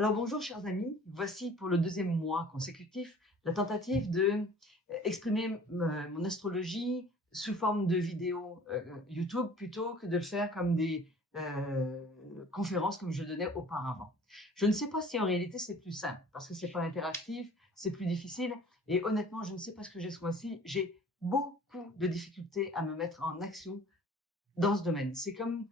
Alors bonjour chers amis, voici pour le deuxième mois consécutif la tentative de exprimer mon astrologie sous forme de vidéo YouTube plutôt que de le faire comme des conférences comme je le donnais auparavant. Je ne sais pas si en réalité c'est plus simple parce que c'est pas interactif, c'est plus difficile et honnêtement je ne sais pas ce que j'ai ce mois-ci. J'ai beaucoup de difficultés à me mettre en action dans ce domaine. C'est comme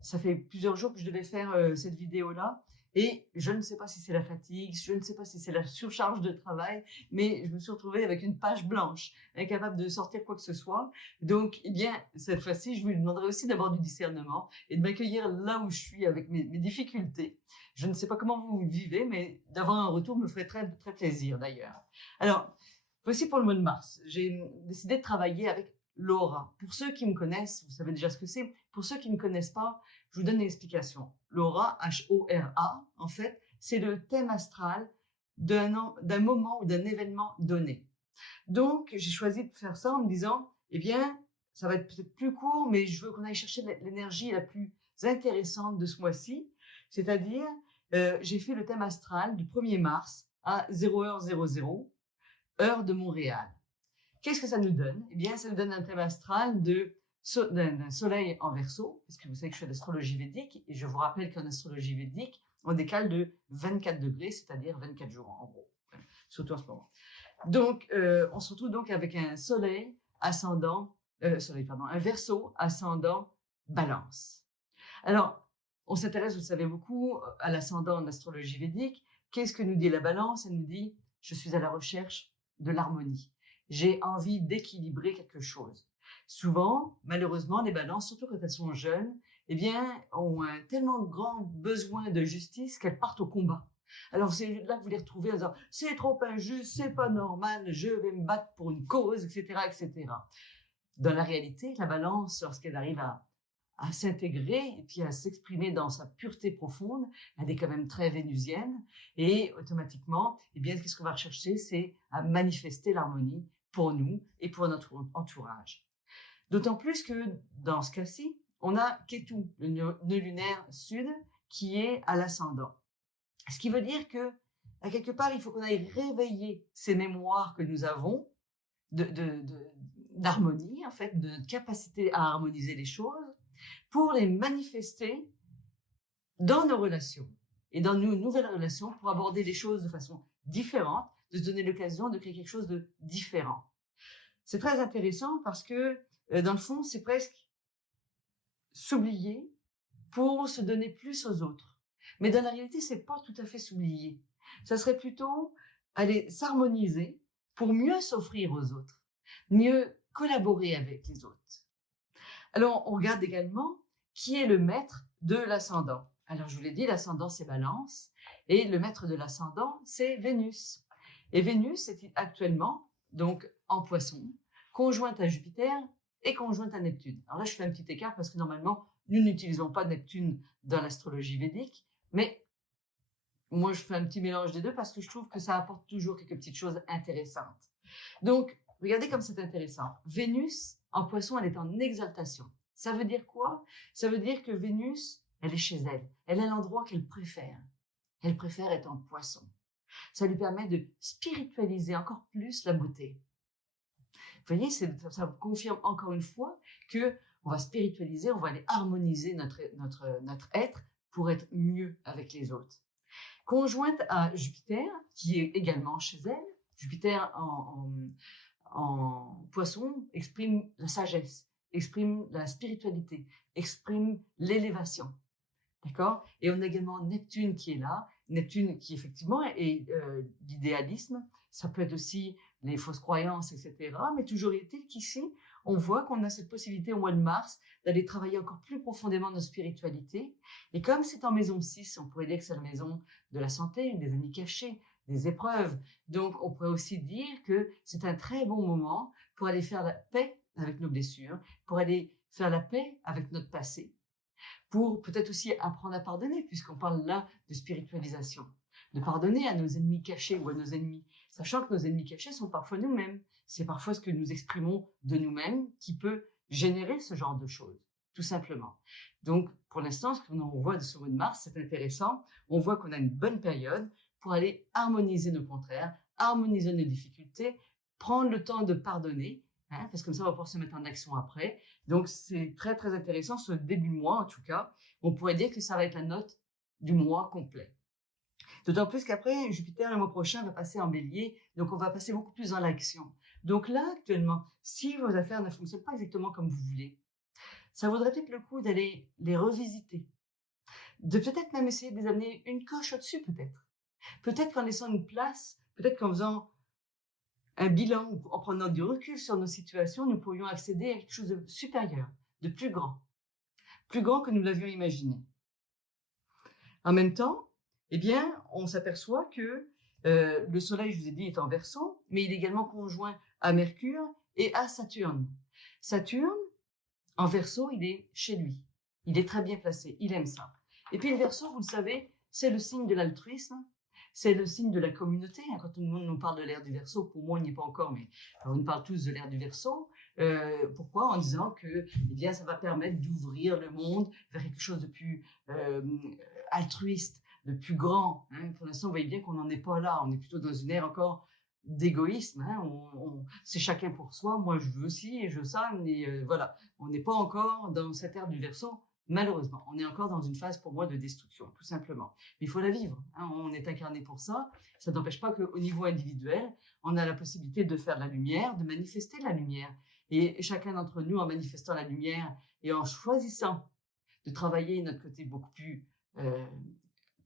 ça fait plusieurs jours que je devais faire cette vidéo-là et je ne sais pas si c'est la fatigue, je ne sais pas si c'est la surcharge de travail, mais je me suis retrouvée avec une page blanche, incapable de sortir quoi que ce soit. Donc, eh bien, cette fois-ci, je vous demanderai aussi d'avoir du discernement et de m'accueillir là où je suis avec mes difficultés. Je ne sais pas comment vous vivez, mais d'avoir un retour me ferait très, très plaisir d'ailleurs. Alors, voici pour le mois de mars. J'ai décidé de travailler avec l'aura. Pour ceux qui me connaissent, vous savez déjà ce que c'est. Pour ceux qui ne connaissent pas, je vous donne une explication. L'aura, H-O-R-A, en fait, c'est le thème astral d'un moment ou d'un événement donné. Donc, j'ai choisi de faire ça en me disant, eh bien, ça va être peut-être plus court, mais je veux qu'on aille chercher l'énergie la plus intéressante de ce mois-ci. C'est-à-dire, j'ai fait le thème astral du 1er mars à 0h00, heure de Montréal. Qu'est-ce que ça nous donne? Eh bien, ça nous donne un thème astral d'un soleil en Verseau, parce que vous savez que je fais d'astrologie védique, et je vous rappelle qu'en astrologie védique, on décale de 24 degrés, c'est-à-dire 24 jours en gros, surtout en ce moment. Donc, on se retrouve donc avec un soleil ascendant, un Verseau ascendant Balance. Alors, on s'intéresse, vous le savez beaucoup, à l'ascendant en astrologie védique. Qu'est-ce que nous dit la Balance? Elle nous dit, je suis à la recherche de l'harmonie. J'ai envie d'équilibrer quelque chose. Souvent, malheureusement, les balances, surtout quand elles sont jeunes, eh bien, ont un tellement grand besoin de justice qu'elles partent au combat. Alors, c'est là que vous les retrouvez en disant, c'est trop injuste, c'est pas normal, je vais me battre pour une cause, etc., etc. Dans la réalité, la balance, lorsqu'elle arrive à s'intégrer et puis à s'exprimer dans sa pureté profonde, elle est quand même très vénusienne et automatiquement, eh bien, qu'est-ce qu'on va rechercher? C'est à manifester l'harmonie pour nous et pour notre entourage. D'autant plus que dans ce cas-ci, on a Ketu, le nœud lunaire sud, qui est à l'ascendant. Ce qui veut dire que, à quelque part, il faut qu'on aille réveiller ces mémoires que nous avons d'harmonie, en fait, de notre capacité à harmoniser les choses, pour les manifester dans nos relations et dans nos nouvelles relations pour aborder les choses de façon différente, de se donner l'occasion de créer quelque chose de différent. C'est très intéressant parce que, dans le fond, c'est presque s'oublier pour se donner plus aux autres. Mais dans la réalité, c'est pas tout à fait s'oublier. Ça serait plutôt aller s'harmoniser pour mieux s'offrir aux autres, mieux collaborer avec les autres. Alors, on regarde également qui est le maître de l'ascendant. Alors, je vous l'ai dit, l'ascendant, c'est Balance, et le maître de l'ascendant, c'est Vénus. Et Vénus est actuellement, donc, en Poisson, conjointe à Jupiter et conjointe à Neptune. Alors là, je fais un petit écart parce que normalement, nous n'utilisons pas Neptune dans l'astrologie védique, mais moi, je fais un petit mélange des deux parce que je trouve que ça apporte toujours quelques petites choses intéressantes. Donc, regardez comme c'est intéressant. Vénus, en Poisson, elle est en exaltation. Ça veut dire quoi? Ça veut dire que Vénus, elle est chez elle. Elle a l'endroit qu'elle préfère. Elle préfère être en Poisson. Ça lui permet de spiritualiser encore plus la beauté. Vous voyez, ça confirme encore une fois que on va spiritualiser, on va aller harmoniser notre être pour être mieux avec les autres. Conjointe à Jupiter, qui est également chez elle, Jupiter en Poisson exprime la sagesse, exprime la spiritualité, exprime l'élévation. D'accord? Et on a également Neptune qui est là, Neptune qui effectivement est l'idéalisme, ça peut être aussi les fausses croyances, etc. Mais toujours est-il qu'ici, on voit qu'on a cette possibilité au mois de mars d'aller travailler encore plus profondément notre spiritualité. Et comme c'est en maison 6, on pourrait dire que c'est la maison de la santé, des amis cachés, des épreuves. Donc, on pourrait aussi dire que c'est un très bon moment pour aller faire la paix avec nos blessures, pour aller faire la paix avec notre passé, pour peut-être aussi apprendre à pardonner, puisqu'on parle là de spiritualisation. De pardonner à nos ennemis cachés ou à nos ennemis, sachant que nos ennemis cachés sont parfois nous-mêmes. C'est parfois ce que nous exprimons de nous-mêmes qui peut générer ce genre de choses. tout simplement. Donc, pour l'instant, ce qu'on voit de ce mois de mars, c'est intéressant. On voit qu'on a une bonne période pour aller harmoniser nos contraires, harmoniser nos difficultés, prendre le temps de pardonner, parce que comme ça, on va pouvoir se mettre en action après. Donc, c'est très, très intéressant, ce début de mois, en tout cas. On pourrait dire que ça va être la note du mois complet. D'autant plus qu'après, Jupiter, le mois prochain, va passer en bélier, donc on va passer beaucoup plus dans l'action. Donc là, actuellement, si vos affaires ne fonctionnent pas exactement comme vous voulez, ça vaudrait peut-être le coup d'aller les revisiter, de peut-être même essayer de les amener une coche au-dessus, peut-être. Peut-être qu'en laissant une place, peut-être qu'en faisant un bilan, ou en prenant du recul sur nos situations, nous pourrions accéder à quelque chose de supérieur, de plus grand que nous l'avions imaginé. En même temps, eh bien, on s'aperçoit que le Soleil, je vous ai dit, est en Verseau, mais il est également conjoint à Mercure et à Saturne. Saturne, en Verseau, il est chez lui. Il est très bien placé, il aime ça. Et puis le Verseau, vous le savez, c'est le signe de l'altruisme, c'est le signe de la communauté. Quand tout le monde nous parle de l'ère du Verseau, pour moi, on n'y est pas encore, mais on nous parle tous de l'ère du Verseau. Pourquoi? En disant que eh bien, ça va permettre d'ouvrir le monde vers quelque chose de plus altruiste, de plus grand. Pour l'instant, vous voyez bien qu'on n'en est pas là. On est plutôt dans une ère encore d'égoïsme. C'est chacun pour soi. Moi, je veux ci et je veux ça. Mais voilà, on n'est pas encore dans cette ère du Verseau. Malheureusement, on est encore dans une phase pour moi de destruction, tout simplement. Mais il faut la vivre. On est incarné pour ça. Ça n'empêche pas qu'au niveau individuel, on a la possibilité de faire de la lumière, de manifester la lumière. Et chacun d'entre nous, en manifestant la lumière et en choisissant de travailler notre côté beaucoup plus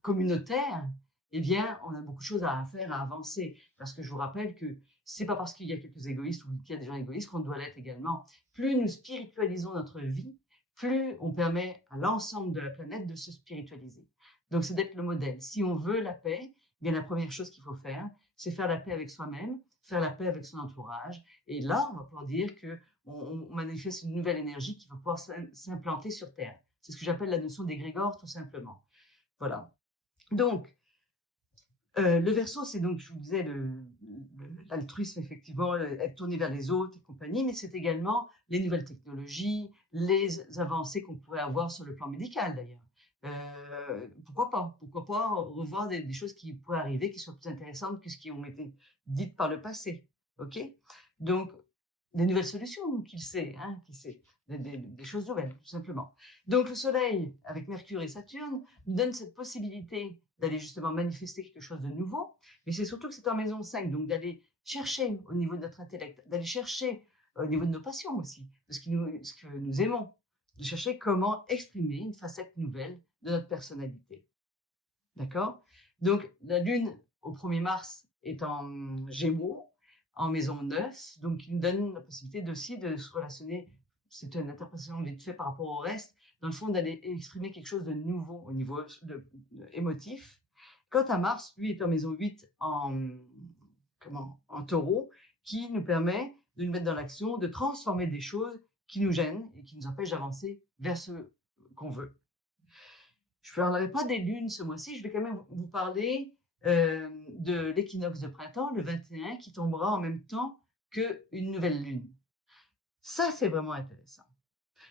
communautaire, eh bien, on a beaucoup de choses à faire, à avancer. Parce que je vous rappelle que c'est pas parce qu'il y a quelques égoïstes ou qu'il y a des gens égoïstes qu'on doit l'être également. Plus nous spiritualisons notre vie, plus on permet à l'ensemble de la planète de se spiritualiser. Donc, c'est d'être le modèle. Si on veut la paix, eh bien, la première chose qu'il faut faire, c'est faire la paix avec soi-même, faire la paix avec son entourage. Et là, on va pouvoir dire qu'on manifeste une nouvelle énergie qui va pouvoir s'implanter sur Terre. C'est ce que j'appelle la notion d'égrégore, tout simplement. Voilà. Donc, le Verseau, c'est donc, je vous disais, l'altruisme, effectivement, être tourné vers les autres et compagnie, mais c'est également les nouvelles technologies, les avancées qu'on pourrait avoir sur le plan médical, d'ailleurs. Pourquoi pas revoir des choses qui pourraient arriver, qui soient plus intéressantes que ce qui ont été dites par le passé, ok? Donc, des nouvelles solutions, qui sait, des choses nouvelles, tout simplement. Donc, le Soleil, avec Mercure et Saturne, nous donne cette possibilité d'aller justement manifester quelque chose de nouveau, mais c'est surtout que c'est en maison 5, donc d'aller chercher au niveau de notre intellect, d'aller chercher au niveau de nos passions aussi, de ce que nous aimons, de chercher comment exprimer une facette nouvelle de notre personnalité. D'accord? Donc, la Lune, au 1er mars, est en Gémeaux, en maison 9, donc qui nous donne la possibilité aussi de se relationner, c'est une interprétation vite fait par rapport au reste, dans le fond d'aller exprimer quelque chose de nouveau au niveau émotif. Quant à Mars, lui est en maison 8 en Taureau, qui nous permet de nous mettre dans l'action, de transformer des choses qui nous gênent et qui nous empêchent d'avancer vers ce qu'on veut. Je ne parlerai pas des lunes ce mois-ci, je vais quand même vous parler de l'équinoxe de printemps, le 21, qui tombera en même temps qu'une nouvelle lune. Ça, c'est vraiment intéressant.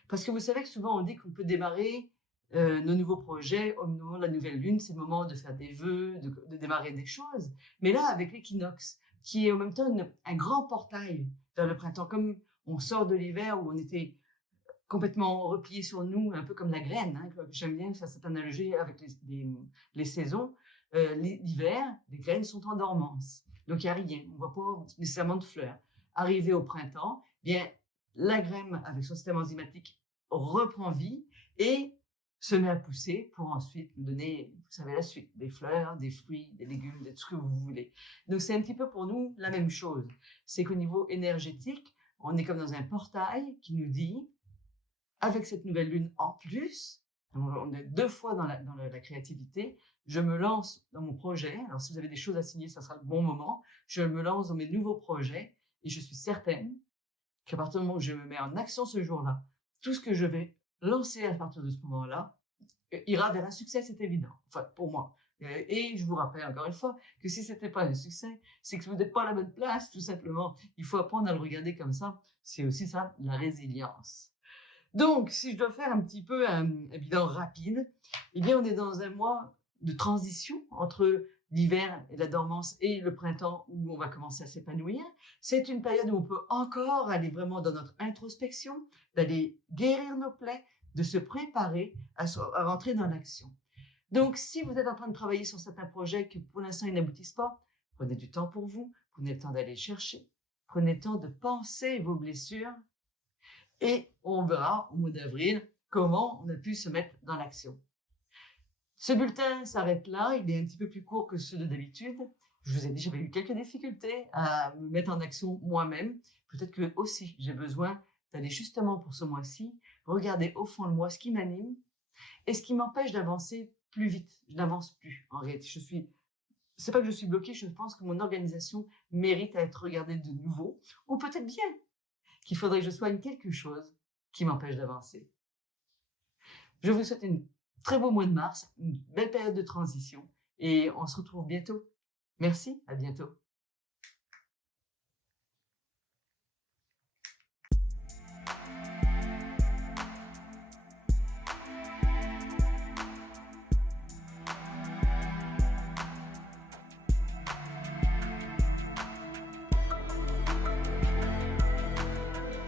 Parce que vous savez que souvent, on dit qu'on peut démarrer nos nouveaux projets au moment de la nouvelle lune. C'est le moment de faire des vœux, de démarrer des choses. Mais là, avec l'équinoxe, qui est en même temps un grand portail vers le printemps, comme on sort de l'hiver où on était complètement replié sur nous, un peu comme la graine. J'aime bien faire cette analogie avec les saisons. L'hiver, les graines sont en dormance. Donc, il n'y a rien. On ne voit pas nécessairement de fleurs. Arrivé au printemps, bien, la graine, avec son système enzymatique, reprend vie et se met à pousser pour ensuite nous donner, vous savez, la suite, des fleurs, des fruits, des légumes, tout ce que vous voulez. Donc, c'est un petit peu pour nous la même chose. C'est qu'au niveau énergétique, on est comme dans un portail qui nous dit, avec cette nouvelle lune en plus, on est 2 fois dans la créativité, je me lance dans mon projet. Alors, si vous avez des choses à signer, ça sera le bon moment. Je me lance dans mes nouveaux projets et je suis certaine qu'à partir du moment où je me mets en action ce jour-là, tout ce que je vais lancer à partir de ce moment-là ira vers un succès, c'est évident. Enfin, pour moi. Et je vous rappelle encore une fois que si ce n'était pas un succès, c'est que vous n'êtes pas à la bonne place, tout simplement. Il faut apprendre à le regarder comme ça. C'est aussi ça, la résilience. Donc, si je dois faire un petit peu un bilan rapide, eh bien, on est dans un mois de transition entre l'hiver et la dormance et le printemps où on va commencer à s'épanouir. C'est une période où on peut encore aller vraiment dans notre introspection, d'aller guérir nos plaies, de se préparer à rentrer dans l'action. Donc, si vous êtes en train de travailler sur certains projets que pour l'instant ils n'aboutissent pas, prenez du temps pour vous, prenez le temps d'aller chercher, prenez le temps de penser vos blessures et on verra au mois d'avril comment on a pu se mettre dans l'action. Ce bulletin s'arrête là, il est un petit peu plus court que ceux de d'habitude. Je vous ai dit, j'avais eu quelques difficultés à me mettre en action moi-même. Peut-être que aussi j'ai besoin d'aller justement pour ce mois-ci regarder au fond de moi ce qui m'anime et ce qui m'empêche d'avancer plus vite. Je n'avance plus en réalité. C'est pas que je suis bloquée, je pense que mon organisation mérite à être regardée de nouveau, ou peut-être bien qu'il faudrait que je soigne quelque chose qui m'empêche d'avancer. Je vous souhaite un très beau mois de mars, une belle période de transition et on se retrouve bientôt. Merci, à bientôt.